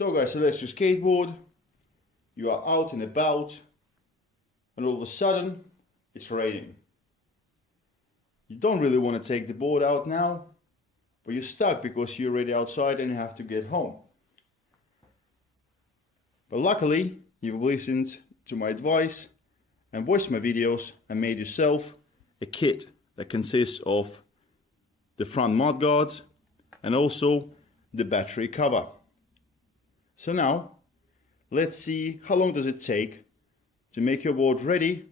So guys, so that's your skateboard. You are out and about and all of a sudden it's raining. You don't really want to take the board out now, but you're stuck because you're already outside and you have to get home. But luckily you've listened to my advice and watched my videos and made yourself a kit that consists of the front mud guards and also the battery cover. So now let's see how long does it take to make your board ready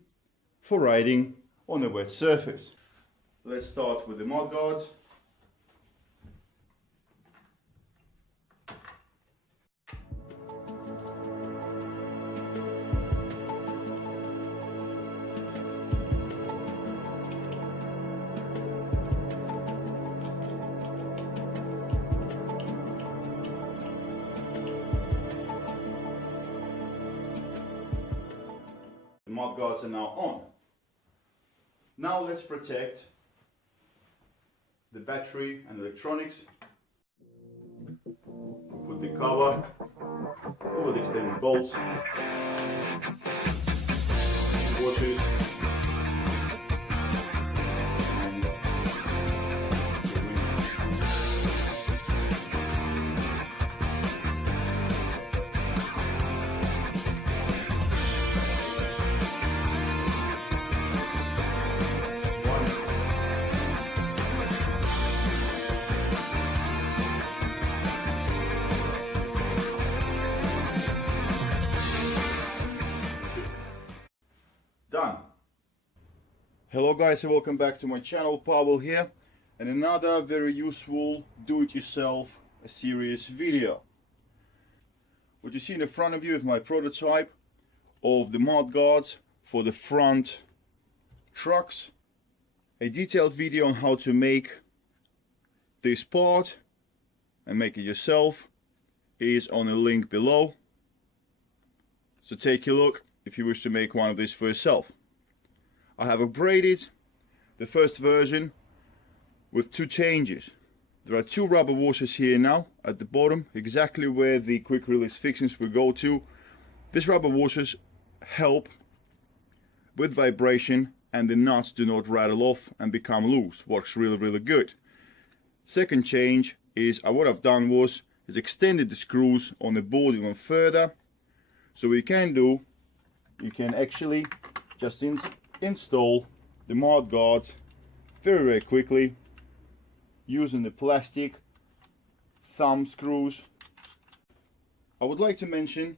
for riding on a wet surface. Let's start with the mud guards. The mud guards are now on. Now let's protect the battery and electronics. Put the cover over the extended bolts, washers, and done. Hello guys and welcome back to my channel. Pavel here, and another very useful do-it-yourself serious video. What you see in the front of you is my prototype of the mud guards for the front trucks. A detailed video on how to make this part and make it yourself is on a link below, so take a look if you wish to make one of these for yourself. I have upgraded the first version with two changes. There are two rubber washers here now at the bottom, exactly where the quick release fixings will go to. These rubber washers help with vibration and the nuts do not rattle off and become loose. Works really good. Second change is what I've done is extended the screws on the board even further. So what you can do, you can actually just install the mud guards very quickly using the plastic thumb screws. I would like to mention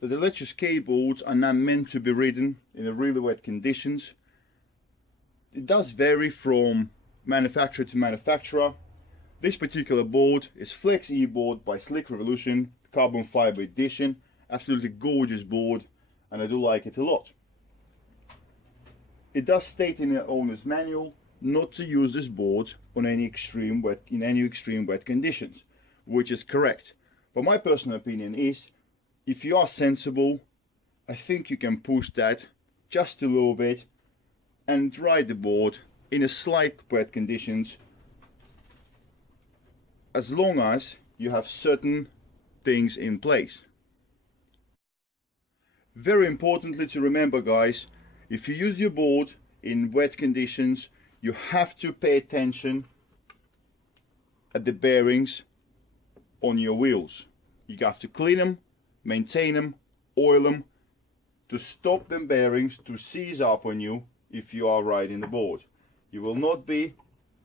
that the electric skateboards are not meant to be ridden in really wet conditions. It does vary from manufacturer to manufacturer. This particular board is Flex E-board by Slick Revolution, carbon fiber edition. Absolutely gorgeous board, and I do like it a lot. It does state in the owner's manual not to use this board on any extreme wet conditions, which is correct. But my personal opinion is, if you are sensible, I think you can push that just a little bit and ride the board in a slight wet conditions, as long as you have certain things in place. Very importantly to remember guys, if you use your board in wet conditions, you have to pay attention at the bearings on your wheels. You have to clean them, maintain them, oil them, to stop them bearings to seize up on you if you are riding the board. You will not be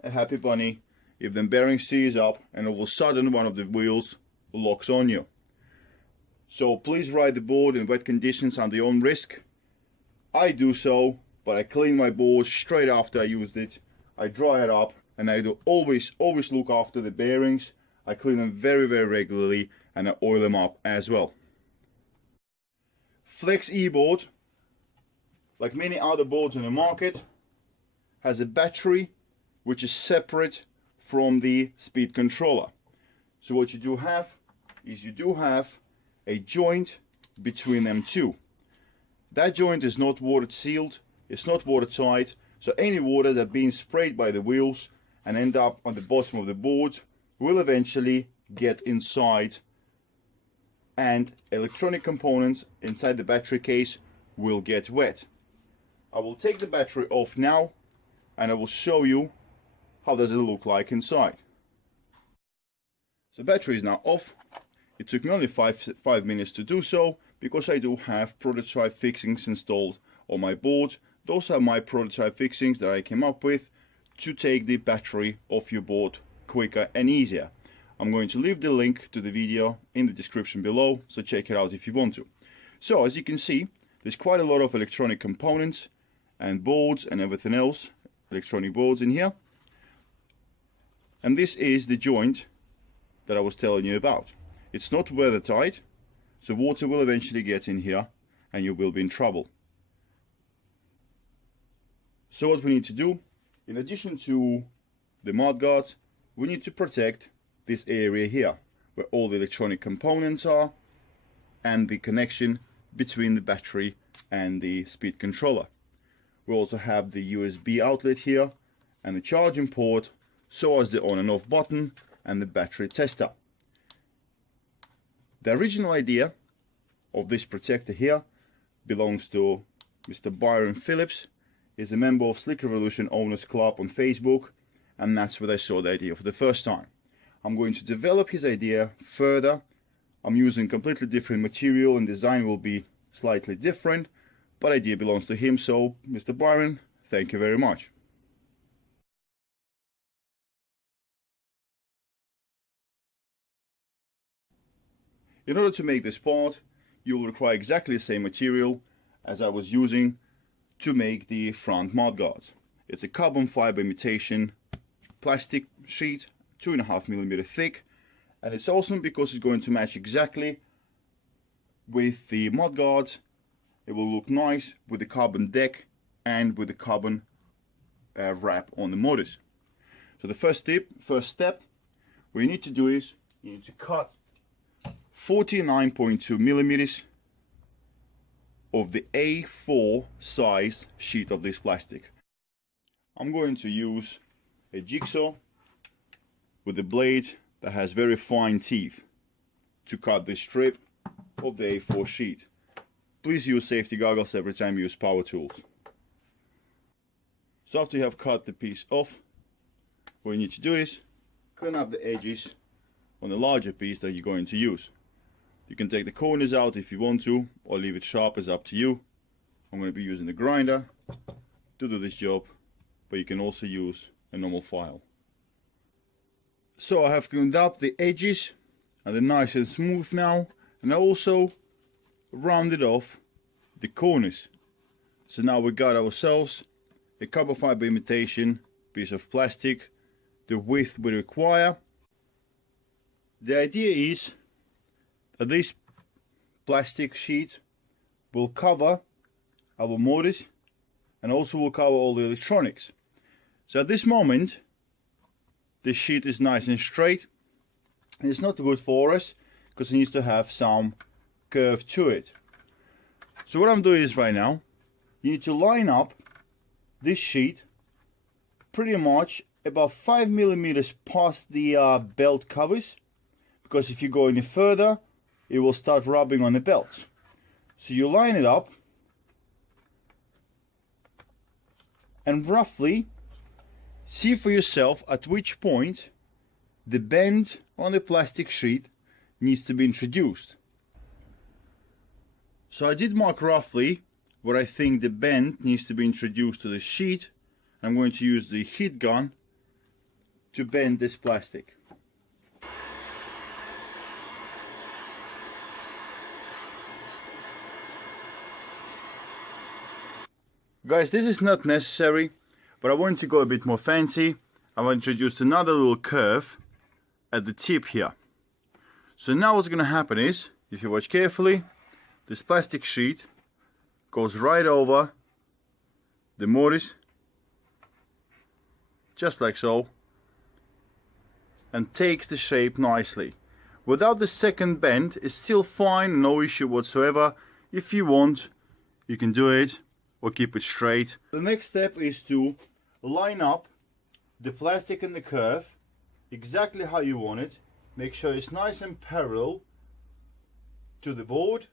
a happy bunny if the bearings seize up and all of a sudden one of the wheels locks on you. So please ride the board in wet conditions under your own risk. I do so, but I clean my board straight after I used it. I dry it up, and I do always look after the bearings. I clean them very regularly, and I oil them up as well. Flex E-board, like many other boards on the market, has a battery which is separate from the speed controller. So what you do have is you do have a joint between them two. That joint is not water sealed, it's not watertight, so any water that's been sprayed by the wheels and end up on the bottom of the board will eventually get inside and electronic components inside the battery case will get wet. I will take the battery off now and I will show you how does it look like inside. The battery is now off. It took me only 5 minutes to do so because I do have prototype fixings installed on my board. Those are my prototype fixings that I came up with to take the battery off your board quicker and easier. I'm going to leave the link to the video in the description below, so check it out if you want to. So as you can see, there's quite a lot of electronic components and boards and everything else, electronic boards in here. And this is the joint that I was telling you about. It's not weather tight, so water will eventually get in here and you will be in trouble. So what we need to do, in addition to the mud guards, we need to protect this area here where all the electronic components are and the connection between the battery and the speed controller. We also have the USB outlet here and the charging port, so as the on and off button and the battery tester. The original idea of this protector here belongs to Mr. Byron Phillips. He's a member of Slick Revolution Owners Club on Facebook, and that's where I saw the idea for the first time. I'm going to develop his idea further. I'm using completely different material and design will be slightly different, but idea belongs to him, so Mr. Byron, thank you very much. In order to make this part, you will require exactly the same material as I was using to make the front mudguards. It's a carbon fiber imitation plastic sheet, 2.5mm thick, and it's awesome because it's going to match exactly with the mudguards. It will look nice with the carbon deck and with the carbon wrap on the motors. So the first step, what you need to do is you need to cut 49.2mm of the A4 size sheet of this plastic. I'm going to use a jigsaw with a blade that has very fine teeth to cut this strip of the A4 sheet. Please use safety goggles every time you use power tools. So after you have cut the piece off, what you need to do is clean up the edges on the larger piece that you're going to use. You can take the corners out if you want to, or leave it sharp, is up to you. I'm going to be using the grinder to do this job, but you can also use a normal file. So I have cleaned up the edges and they're nice and smooth now, and I also rounded off the corners. So now we got ourselves a carbon fiber imitation piece of plastic, the width we require. The idea is that this plastic sheet will cover our motors and also will cover all the electronics. So at this moment this sheet is nice and straight, and it's not good for us because it needs to have some curve to it. So what I'm doing is right now, you need to line up this sheet pretty much about 5mm past the belt covers, because if you go any further it will start rubbing on the belts. So you line it up and roughly see for yourself at which point the bend on the plastic sheet needs to be introduced. So I did mark roughly where I think the bend needs to be introduced to the sheet. I'm going to use the heat gun to bend this plastic. Guys, this is not necessary, but I want to go a bit more fancy. I want to introduce another little curve at the tip here. So now what's going to happen is, if you watch carefully, this plastic sheet goes right over the motors, just like so, and takes the shape nicely. Without the second bend, it's still fine, no issue whatsoever. If you want, you can do it or keep it straight. The next step is to line up the plastic and the curve exactly how you want it. Make sure it's nice and parallel to the board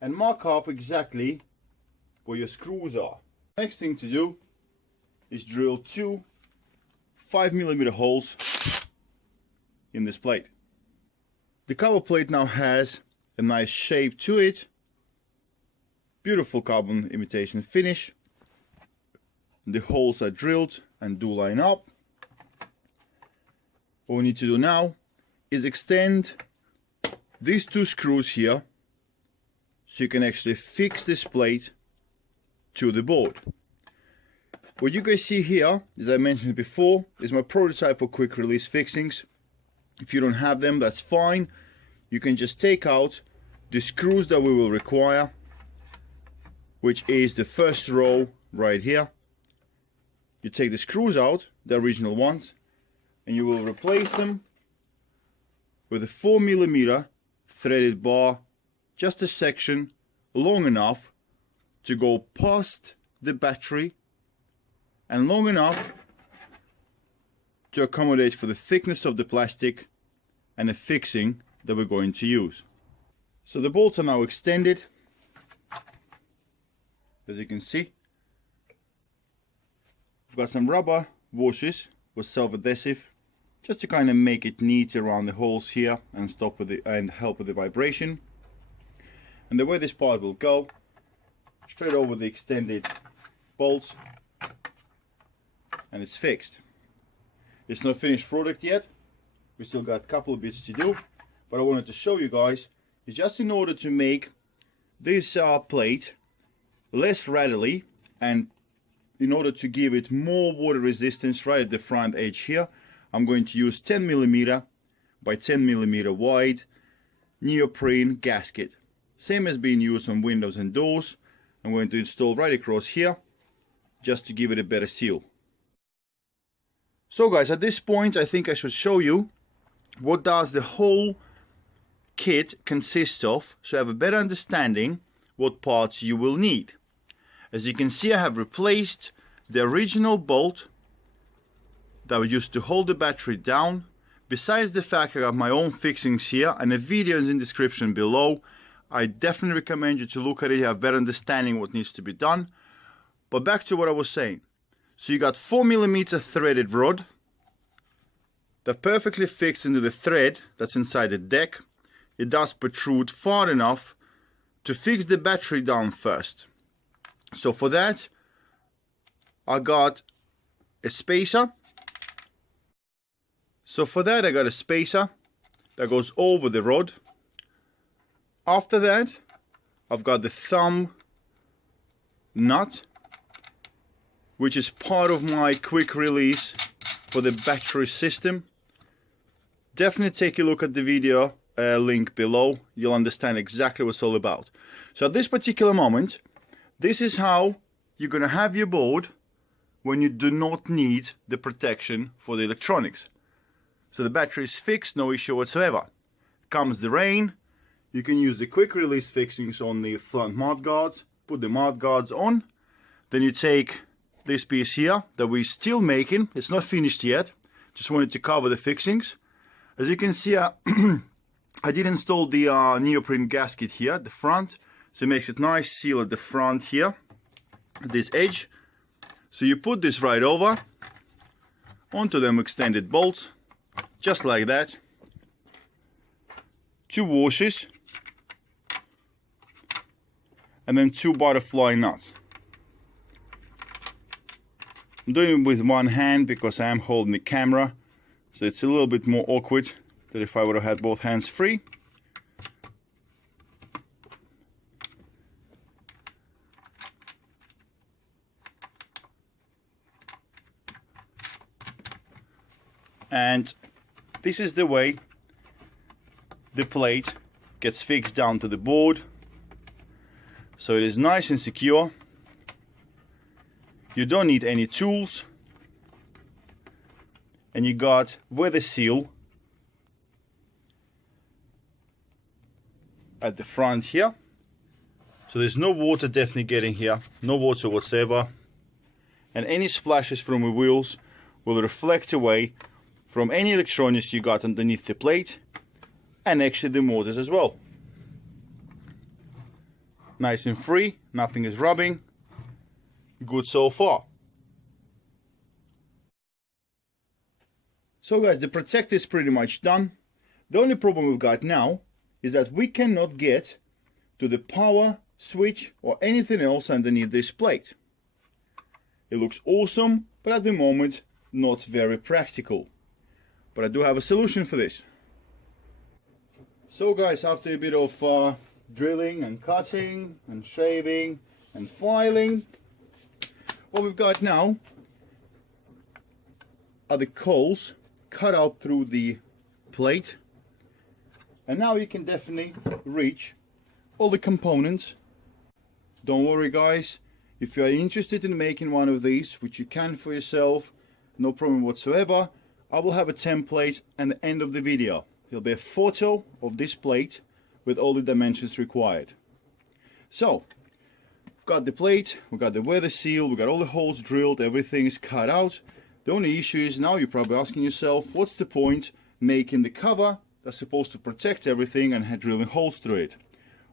and mark up exactly where your screws are. Next thing to do is drill two 5mm holes in this plate. The cover plate now has a nice shape to it, beautiful carbon imitation finish. The holes are drilled and do line up. What we need to do now is extend these two screws here so you can actually fix this plate to the board. What you guys see here, as I mentioned before, is my prototype for quick release fixings. If you don't have them, that's fine. You can just take out the screws that we will require, which is the first row right here. You take the screws out, the original ones, and you will replace them with a 4mm threaded bar, just a section long enough to go past the battery and long enough to accommodate for the thickness of the plastic and the fixing that we're going to use. So the bolts are now extended, as you can see. I've got some rubber washers with self-adhesive just to kind of make it neat around the holes here and stop with and help with the vibration. And the way this part will go, straight over the extended bolts, and it's fixed. It's not finished product yet. We still got a couple of bits to do, but I wanted to show you guys is just in order to make this plate less rattly and in order to give it more water resistance right at the front edge here, I'm going to use 10mm by 10mm wide neoprene gasket. Same as being used on windows and doors. I'm going to install right across here just to give it a better seal. So guys, at this point I think I should show you what does the whole kit consist of, so you have a better understanding what parts you will need. As you can see, I have replaced the original bolt that was used to hold the battery down. Besides the fact I got my own fixings here, and the video is in the description below. I definitely recommend you to look at it, you have a better understanding what needs to be done. But back to what I was saying. So you got 4mm threaded rod that perfectly fits into the thread that's inside the deck. It does protrude far enough to fix the battery down first. So for that I got a spacer. I got a spacer that goes over the rod. After that I've got the thumb nut, which is part of my quick release for the battery system. Definitely take a look at the video link below. You'll understand exactly what it's all about. So at this particular moment, this is how you're going to have your board when you do not need the protection for the electronics. So the battery is fixed, no issue whatsoever. Comes the rain, you can use the quick release fixings on the front mud guards, put the mud guards on, then you take this piece here that we're still making, it's not finished yet, just wanted to cover the fixings. As you can see, I did install the neoprene gasket here at the front, so it makes it nice seal at the front here, at this edge. So you put this right over onto them extended bolts, just like that. Two washers, and then two butterfly nuts. I'm doing it with one hand because I am holding the camera, so it's a little bit more awkward than if I would have had both hands free. And this is the way the plate gets fixed down to the board. So it is nice and secure. You don't need any tools. And you got weather seal at the front here. So there's no water definitely getting here, no water whatsoever. And any splashes from the wheels will reflect away from any electronics you got underneath the plate, and actually the motors as well. Nice and free, nothing is rubbing. Good so far. So guys, the protector is pretty much done. The only problem we've got now is that we cannot get to the power switch or anything else underneath this plate. It looks awesome, but at the moment not very practical. But I do have a solution for this. So guys, after a bit of drilling and cutting and shaving and filing, what we've got now are the coals cut out through the plate, and now you can definitely reach all the components. Don't worry guys, if you are interested in making one of these, which you can for yourself, no problem whatsoever, I will have a template at the end of the video. There'll be a photo of this plate with all the dimensions required. So, we've got the plate, we've got the weather seal, we've got all the holes drilled, everything is cut out. The only issue is now you're probably asking yourself, what's the point making the cover that's supposed to protect everything and drilling holes through it?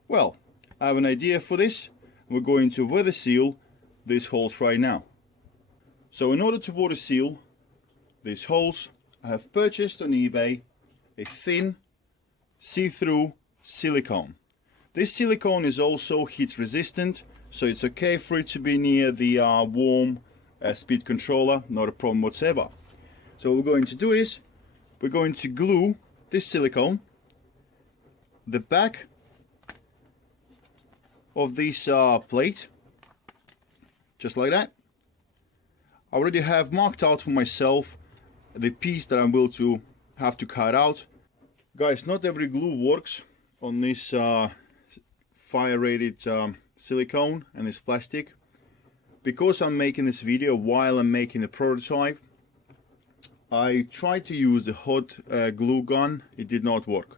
Well, I have an idea for this. We're going to weather seal these holes right now. So in order to water seal these holes, I have purchased on eBay a thin see-through silicone. This silicone is also heat resistant, so it's okay for it to be near the warm speed controller, not a problem whatsoever. So what we're going to do is we're going to glue this silicone the back of this plate, just like that. I already have marked out for myself the piece that I'm going to have to cut out. Guys, not every glue works on this fire rated silicone and this plastic. Because I'm making this video while I'm making the prototype, I tried to use the hot glue gun. It did not work.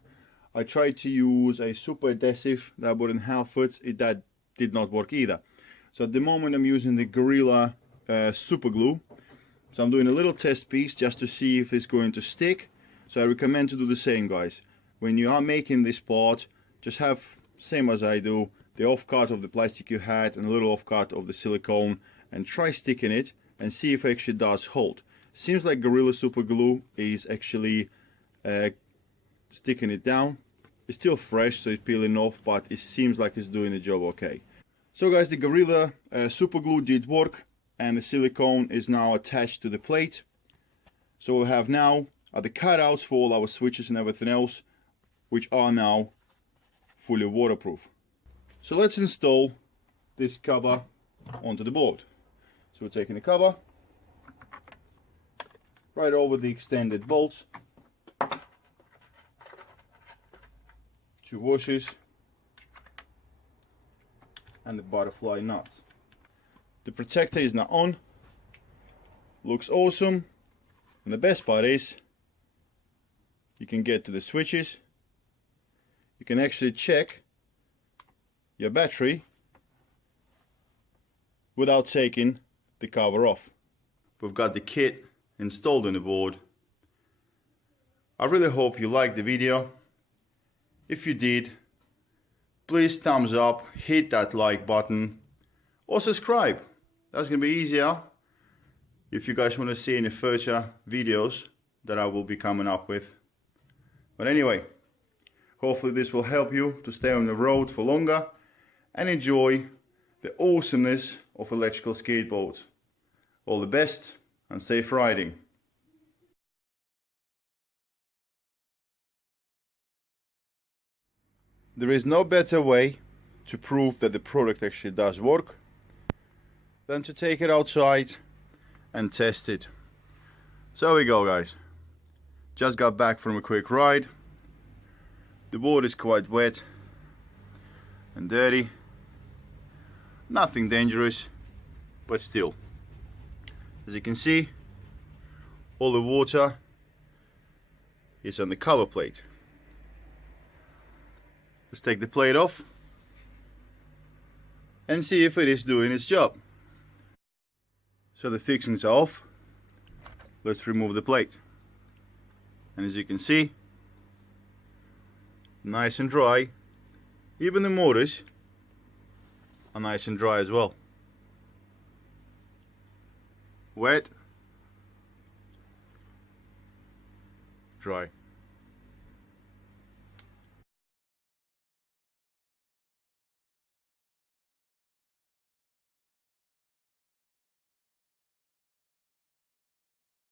I tried to use a super adhesive that wouldn't help it. That did not work either. So at the moment I'm using the Gorilla super glue. So I'm doing a little test piece just to see if it's going to stick. So I recommend to do the same, guys. When you are making this part, just have, same as I do, the offcut of the plastic you had and a little offcut of the silicone, and try sticking it and see if it actually does hold. Seems like Gorilla Super Glue is actually sticking it down. It's still fresh, so it's peeling off, but it seems like it's doing the job okay. So guys, the Gorilla Super Glue did work, and the silicone is now attached to the plate. So we have now the cutouts for all our switches and everything else, which are now fully waterproof. So let's install this cover onto the board. So we're taking the cover right over the extended bolts, 2 washers, and the butterfly nuts. The protector is now on, looks awesome, and the best part is you can get to the switches. You can actually check your battery without taking the cover off. We've got the kit installed on the board. I really hope you liked the video. If you did, please thumbs up, hit that like button, or subscribe. That's gonna be easier if you guys want to see any future videos that I will be coming up with. But anyway, hopefully this will help you to stay on the road for longer and enjoy the awesomeness of electrical skateboards. All the best and safe riding. There is no better way to prove that the product actually does work than to take it outside and test it. So here we go, guys. Just got back from a quick ride. The board is quite wet and dirty. Nothing dangerous, but still. As you can see, all the water is on the cover plate. Let's take the plate off and see if it is doing its job. So the fixings are off. Let's remove the plate. And as you can see, nice and dry. Even the motors are nice and dry as well. Wet, dry.